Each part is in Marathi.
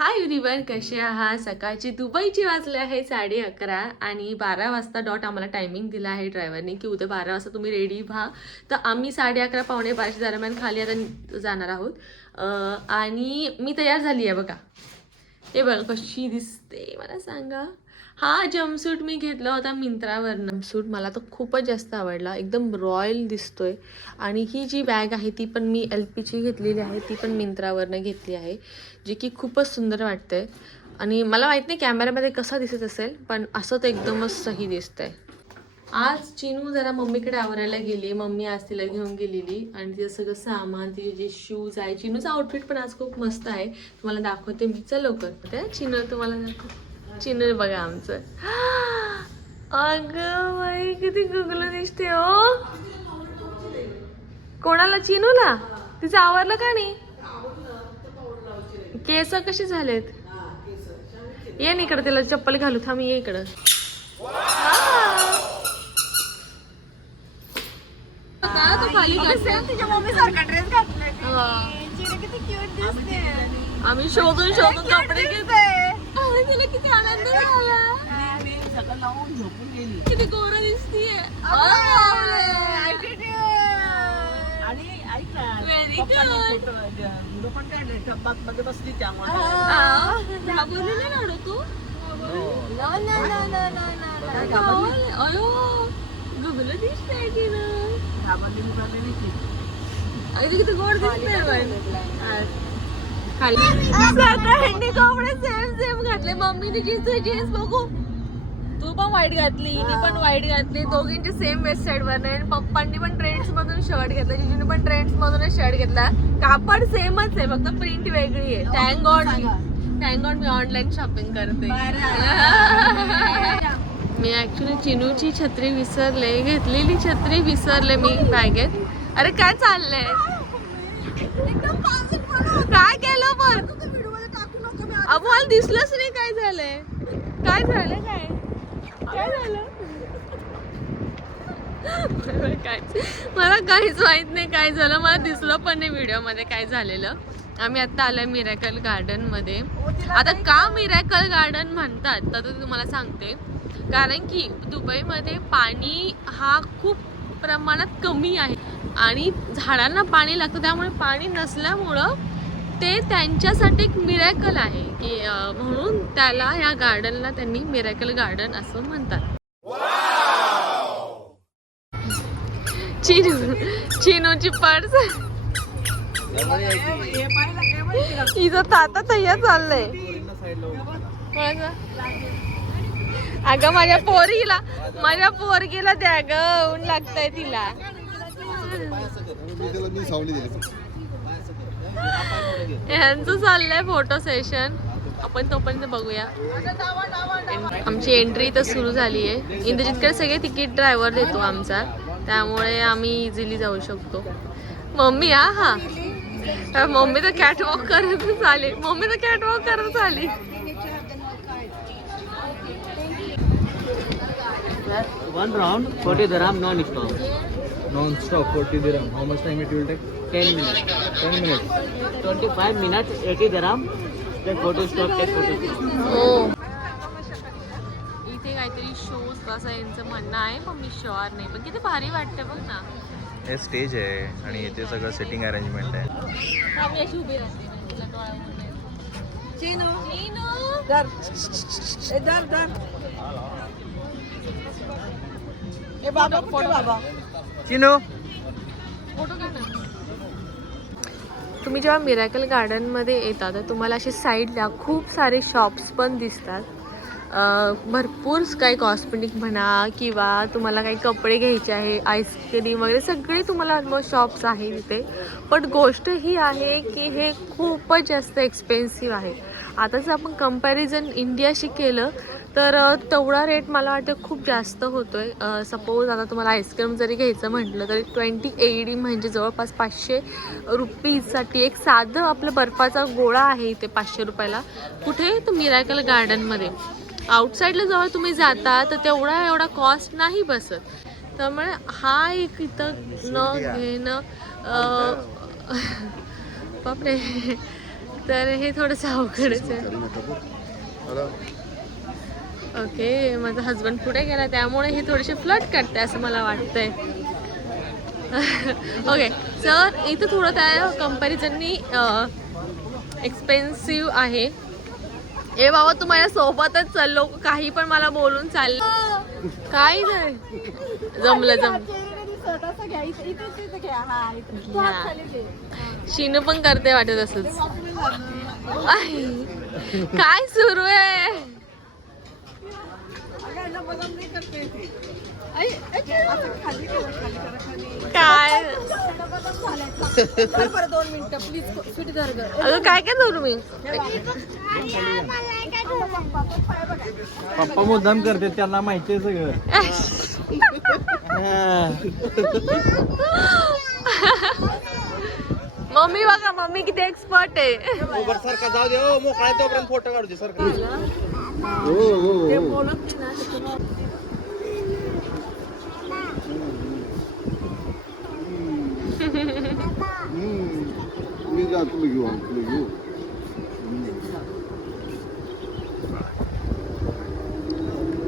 हाय एव्हरीवन, कसे आहात? सकाळची दुबईची वाजले आहे 11:30 आणि 12 वाजता डॉट आम्हाला टायमिंग दिला आहे ड्रायव्हरने की उद्या 12 वाजता तुम्ही रेडी व्हा. तर आम्ही 11:30 पावणे 12 दरम्यान खाली आता जाणार आहोत. आणि मी तयार झाली आहे बघा. हे बघा कशी दिसते मला सांगा. हा जम्पसूट मी घेतला होता मिंत्रावरनं. जम्पसूट मला तर खूपच जास्त आवडला, एकदम रॉयल दिसतोय. आणि ही जी बॅग आहे ती पण मी LPची घेतलेली आहे, ती पण मिंत्रावरनं घेतली आहे, जी की खूपच सुंदर वाटते. आणि मला माहीत नाही कॅमेऱ्यामध्ये कसं दिसत असेल, पण असं तर एकदमच सही दिसतंय. आज चिनू जरा मम्मीकडे आवरायला गेली. मम्मी आज तिला घेऊन गेलेली आणि तिचं सगळं सामान, तिचे जे शूज आहे. चिनूचं आउटफिट पण आज खूप मस्त आहे, तुम्हाला दाखवते मी. चल लवकर ते चिनू तुम्हाला दाखव. चिनू बघा आमचं. अगं बाई किती गुगलं दिसते हो. कोणाला? चिनूला? तिचं आवरलं का नाही? केस कसे झालेत? ये ना इकडं, तिला चप्पल घालू. थांब, ये इकडं. आम्ही शोधून शोधून कपडे घेतोय. तिला किती आनंद झाला. किती गोरा दिसतीये. Very good. घाबरली नाही रडू तू? अयो गुगल दिसतंय की ना. अगदी किती गोड दिसतंय. खाली सगळ्यांनी कपडे सेम सेम घातले. मम्मीने जीन्स बघू. तू पण वाईट घातली, हिने पण वाईट घातली. दोघींची सेम वेस्ट साईड वर नाही. पप्पांनी पण ट्रेंड्स मधून शर्ट घेतला, जिजूने पण ट्रेंड्स मधूनच शर्ट घेतला. कापड सेमच आहे, फक्त प्रिंट वेगळी आहे. थँक गॉड मी ऑनलाईन शॉपिंग करते. मी ऍक्च्युली चिनूची छत्री विसरले, घेतलेली छत्री विसरले मी बॅगेत. अरे काय चाललंय? काय केलं पण? मला दिसलंच नाही. काय झालंय? काय झालं? काय झालं? मला काहीच माहित नाही काय झालं. मला दिसलं पण नाही व्हिडिओ मध्ये काय झालेलं. आम्ही आता आलोय मिरॅकल गार्डन मध्ये. आता का मिरॅकल गार्डन म्हणतात तर तुम्हाला सांगते. कारण की दुबईमध्ये पाणी हा खूप प्रमाणात कमी आहे आणि झाडांना पाणी लागतं. त्यामुळे पाणी नसल्यामुळं ते त्यांच्यासाठी एक मिरॅकल आहे की म्हणून त्याला ह्या गार्डनला त्यांनी मिरॅकल गार्डन असं म्हणतात. चिनूची पर्स हिचं ताता तय्या चाललंय. अगं माझ्या पोरगीला द्या ग, ऊन लागतंय तिला. यांचं चाललंय फोटो सेशन. आपण तोपर्यंत बघूया. आमची एंट्री तर सुरू झाली आहे. इंद्रजितकडे सगळे तिकीट ड्रायव्हर देतो आमचा, त्यामुळे आम्ही इझिली जाऊ शकतो. मम्मी हा मम्मी तर कॅटवॉक करतच आली. One round, 40 dirham non-stop. Non-stop 40 dirham. How much time it will take? 10 minutes. 10 minutes. 25 minutes, 80 dirham. Then photo stop, take photo stop. हो, इथे काहीतरी शोज असं यांचं म्हणणं आहे, पण मी शुअर नाही. पण किती भारी वाटतं बघ ना. हे स्टेज आहे आणि इथे सगळं सेटिंग अरेंजमेंट आहे. आम्ही अशी उभी राहते. चिनो फोटो घ्या ना. तुम्ही जेव्हा मिरॅकल गार्डनमध्ये येता तर तुम्हाला अशी साईडला खूप सारे शॉप्स पण दिसतात. भरपूर काही कॉस्मेटिक म्हणा किंवा तुम्हाला काही कपडे घ्यायचे आहे, आईस्क्रीम वगैरे सगळे तुम्हाला ऑलमोस्ट शॉप्स आहे तिथे. पण गोष्ट ही आहे की हे खूपच जास्त एक्सपेन्सिव्ह आहे. आता जर आपण कंपॅरिझन इंडियाशी केलं तर तेवढा रेट मला वाटतं खूप जास्त होतो आहे. सपोज आता तुम्हाला आईस्क्रीम जरी घ्यायचं म्हटलं तरी 20 AED म्हणजे जवळपास 500 रुपीजसाठी एक साधं आपलं बर्फाचा गोळा आहे इथे 500 रुपयाला. कुठे? तर मिरॅकल गार्डनमध्ये. आउटसाईडला जेव्हा तुम्ही जाता तर एवढा कॉस्ट नाही बसत. त्यामुळे हा एक इथं न घेणं बापरे. तर हे थोडंसं अवघडच आहे. ओके, माझा हजबंड पुढे गेला त्यामुळे हे थोडेसे फ्लट करते असं मला वाटतंय. ओके, सर इथं थोडं त्या कंपॅरिझननी एक्सपेन्सिव्ह आहे. ए बाबा तू माझ्या सोबतच चाललो, काही पण मला बोलून चाललं. काय नाही जमलं शिनू पण करते वाटत असंच. काय सुरू आहे? काय अगं काय काय करू मी? पप्पा मुद्दाम करते, त्यांना माहिती आहे सगळं. मम्मी बघा, मम्मी किती एक्सपर्ट आहे. सारखा जाऊ दे, मोकळा तोपर्यंत फोटो काढू दे सारखा.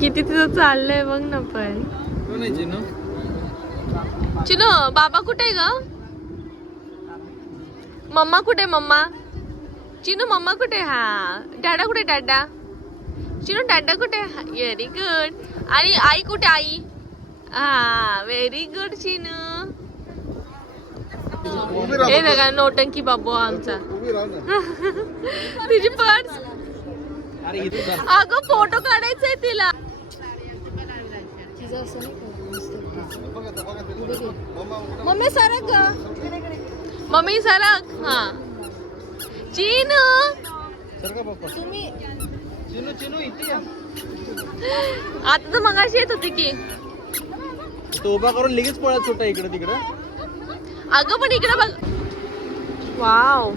किती तिथं चाललंय बघ ना. पण चिनो बाबा कुठे ग? मम्मा कुठे? मम्मा चिनू मम्मा कुठे? हा डाडा कुठे? डाडा चिनू डाडा कुठे? Very good. आणि आई कुठे? आई हा व्हेरी गुड चिनू. हे बघा नोटंकी बाबू आमचा. तिची पर्स. अगं फोटो काढायचंय तिला. मम्मी सरक, मम्मी सरक. हा चिनू आता तर मगाशी येत होती की तो उभा करून लगेच पळत सुटा इकडे तिकडं. अगं पण इकडे बघ. वाव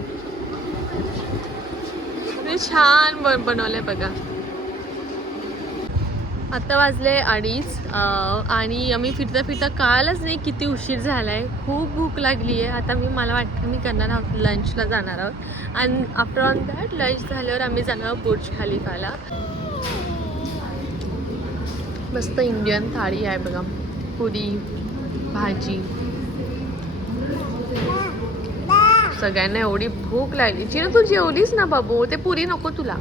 छान बनवलंय बघा. आता वाजले 2:30 आणि आम्ही फिरता फिरता कळालंच नाही किती उशीर झालाय. खूप भूक लागली आहे. आता मला वाटतं मी करणार आहोत लंचला जाणार आहोत. आणि आफ्टर ऑन दॅट लंच झाल्यावर आम्ही जाणार आहोत बुर्ज खलिफाला. मस्त इंडियन थाळी आहे बघा, पुरी भाजी. सगळ्यांना एवढी भूक लागली. चिनू तू जेवलीस ना बाबू? ते पुरी नको तुला?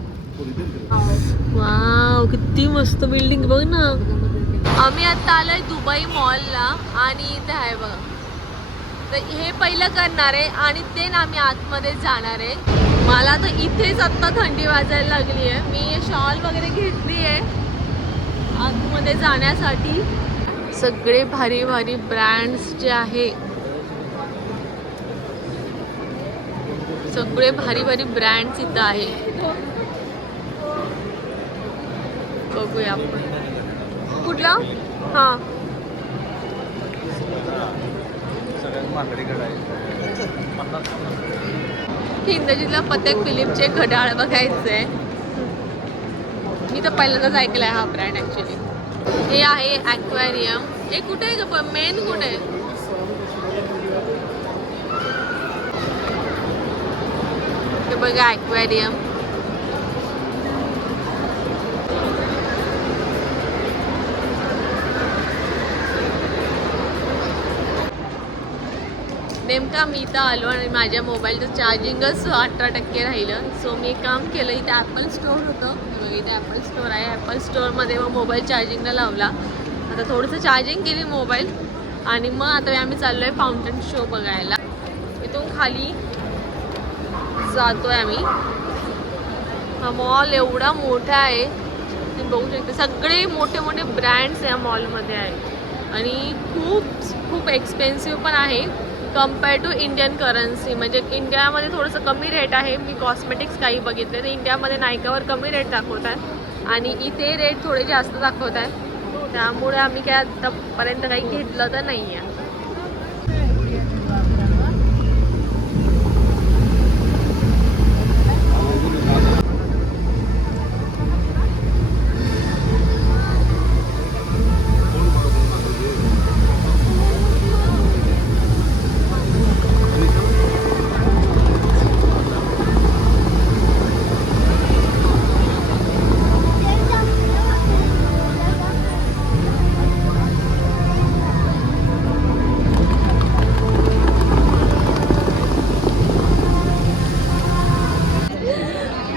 वाव किती मस्त बिल्डिंग बघ ना. आम्ही आता आलोय दुबई मॉलला आणि इथे आहे बघा. तर हे पहिलं करणार आहे आणि ते ना आम्ही आतमध्ये जाणार आहे. मला तर इथेच आत्ता थंडी वाजायला लागली आहे. मी शॉल वगैरे घेतली आहे आतमध्ये जाण्यासाठी. सगळे भारी भारी ब्रँड्स जे आहे, सगळे भारी भारी ब्रँड्स इथं आहे. बघूया आपण कुठला. हा इंद्रजितला पथक फिलिपचे घड्याळ बघायचंय. मी तर पहिल्यांदाच ऐकलंय हा ब्रँड ऍक्च्युली. हे आहे ॲक्वेरियम. हे कुठे आहे का? मेन कुठे आहे? हे बघा ॲक्वेरियम. नेमका मी इथं आलो आणि माझ्या मोबाईलचं चार्जिंगच 18% राहिलं. सो मी एक काम केलं, इथे ॲपल स्टोअर होतं. इथे ॲपल स्टोअर आहे. ॲपल स्टोअरमध्ये मग मोबाईल चार्जिंगला लावला. आता थोडंसं चार्जिंग केली मोबाईल आणि मग आता आम्ही चाललो आहे फाउंटन शो बघायला. इथून खाली जातोय आम्ही. हा मॉल एवढा मोठा आहे तुम्ही बघू शकता. सगळे मोठे मोठे ब्रँड्स या मॉलमध्ये आहेत आणि खूप एक्सपेन्सिव्ह पण आहे कम्पेअर टू इंडियन करन्सी. म्हणजे इंडियामध्ये थोडंसं कमी रेट आहे. मी कॉस्मेटिक्स काही बघितले तर इंडियामध्ये नायकावर कमी रेट दाखवत आहे आणि इथे रेट थोडे जास्त दाखवत आहे. त्यामुळे आम्ही काय आतापर्यंत काही घेतलं तर नाही आहे.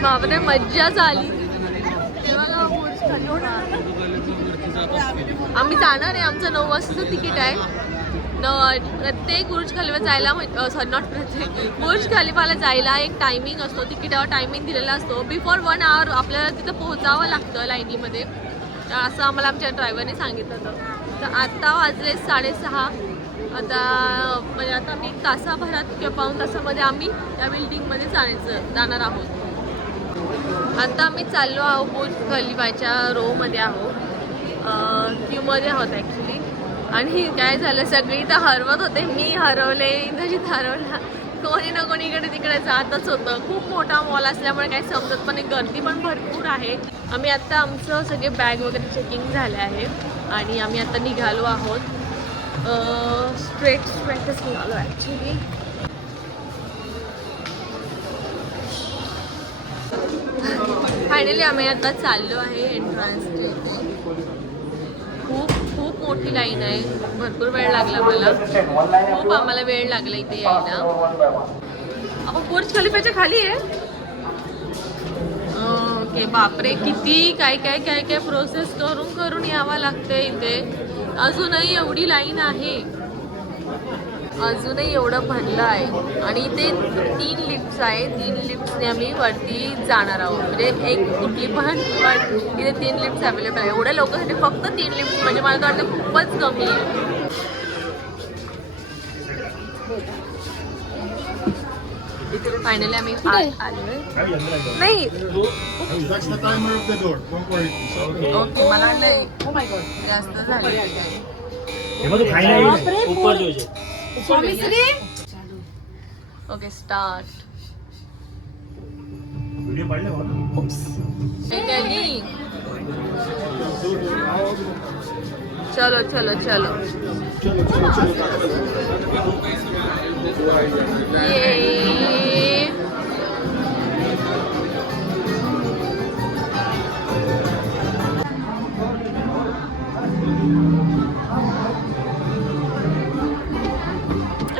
बापरे मज्जाच आली. तेव्हा बुर्ज खलिफा आम्ही जाणार आहे. आमचं 9 वाजताचं तिकीट आहे. प्रत्येक बुर्ज खलिफा जायला सॉरी नॉट प्रत्येक बुर्ज खलिफाला जायला एक टायमिंग असतो. तिकिटावर टायमिंग दिलेला असतो. बिफोर 1 आवर आपल्याला तिथं पोहोचावं लागतं लाईनीमध्ये. असं आम्हाला आमच्या ड्रायव्हरने सांगितलं होतं. तर आत्ता वाजले 6:30. आता म्हणजे आता मी तासाभरात किंवा पाऊण तासामध्ये आम्ही त्या बिल्डिंगमध्ये जाणार आहोत. आता आम्ही चाललो आहोत बुर्ज खलिफाच्या रोमध्ये आहोत. क्यूमध्ये आहोत ॲक्च्युली. आणि काय झालं सगळी तर हरवत होते. मी हरवले, इंद्रजित हरवला. कोणी ना कोणी इकडे तिकडे जातच होतं. खूप मोठा मॉल असल्यामुळे काही समजत पण नाही. गर्दी पण भरपूर आहे. आम्ही आत्ता आमचं सगळे बॅग वगैरे चेकिंग झाले आहे आणि आम्ही आता निघालो आहोत. स्ट्रेटच निघालो ॲक्च्युली. फायनली आम्ही आता चाललो आहे एंट्रन्सच्या इथे. खूप मोठी लाईन आहे. भरपूर वेळ लागला मला. खूप आम्हाला वेळ लागला इथे यायला. आपण बुर्ज खलिफाच्या खाली आहे. ओके बापरे किती काय प्रोसेस करून यावं लागतं इथे. अजूनही एवढी लाईन आहे. अजूनही एवढं भरलं आहे. आणि इथे 3 लिफ्ट्स आहे. 3 लिफ्ट्सने आम्ही वरती जाणार आहोत. म्हणजे एक कुठली पण इथे 3 लिफ्ट्स अवेलेबल आहे. एवढ्या लोकांसाठी फक्त 3 लिफ्ट्स म्हणजे मला तर वाटतं खूपच कमी आहे. फायनली आम्ही आलो नाही. ओके मला नाही जास्त झालं. Okay start. चलो चलो चलो ये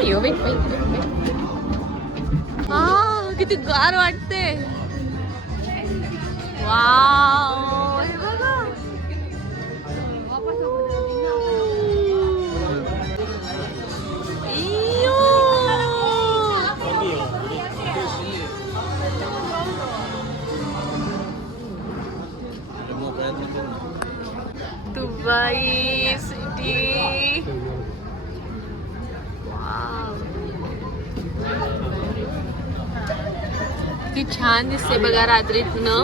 अयो वेट किती गार वाटते. वाव हे बघा. इयो. Dubai city. किती छान दिसते बघा रात्रीतनं.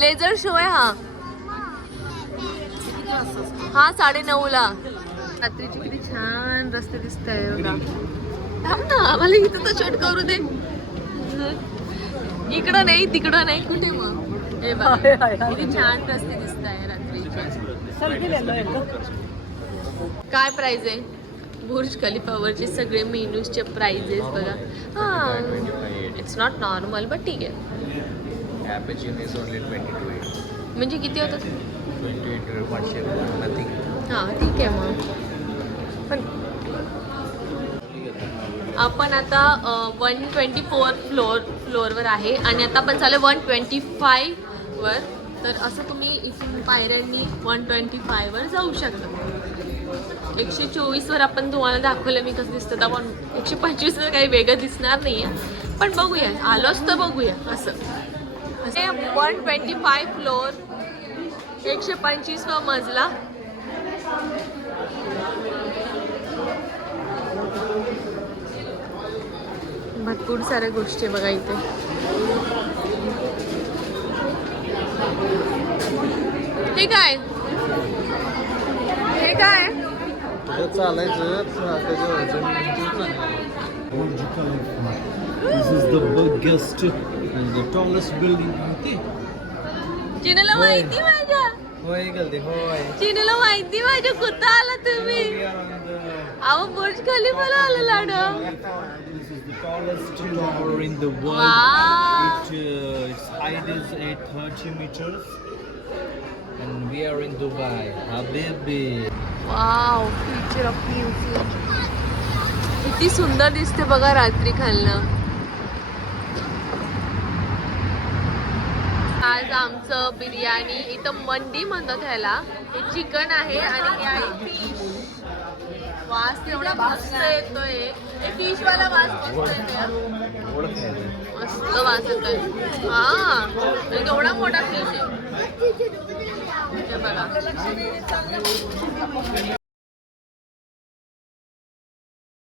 लेझर शो आहे हा 9:30ला. रात्रीची किती छान रस्ते दिसत आहे बघा. थांब ना आम्हाला इथं तर शूट करू दे. इकडं नाही तिकडं नाही कुठे मग. हे बघा किती छान रस्ते दिसत आहे रात्रीचे. काय प्राइस आहे बुर्ज खलिफावरचे सगळे मेन्यूजचे प्राइजेस बघा. हां इट्स नॉट नॉर्मल बट ठीक आहे. म्हणजे किती होतं. 28 हां ठीक आहे मग. पण आपण आता 124 फ्लोअरवर आहे आणि आता आपण चालू 125 वर. तर असं तुम्ही इथून पायऱ्यांनी 125 वर जाऊ शकता. 124 वर आपण तुम्हाला दाखवलं मी कसं दिसतं. तर आपण 125 वर काही वेगळं दिसणार नाही आहे पण बघूया आलोच तर बघूया. असं 125 फ्लोअर 125 वा मजला. भरपूर साऱ्या गोष्टी बघा इथे. हे काय हे काय This is the biggest and the tallest building. चिनूला माहिती माझ्या. चिनूला माहिती माझ्या. कुठं आला तुम्ही. अहो बुर्ज खलिफाला आलो लाडो. This is the tallest tower in the world. Wow. Its height is 830 meters. And we are in Dubai. Habibi. Wow future of museum. किती सुंदर दिसते बघा रात्री खालनं. आज आमचं बिर्याणी इथं मंडी म्हणतात ह्याला. हे चिकन आहे आणि हे आहे फिश. वास एवढा मस्त येतोय. हे फिश वाला वास मस्त येतोय. मस्त वास येतोय. हा केवढा मोठा फिश आहे. हे बघा.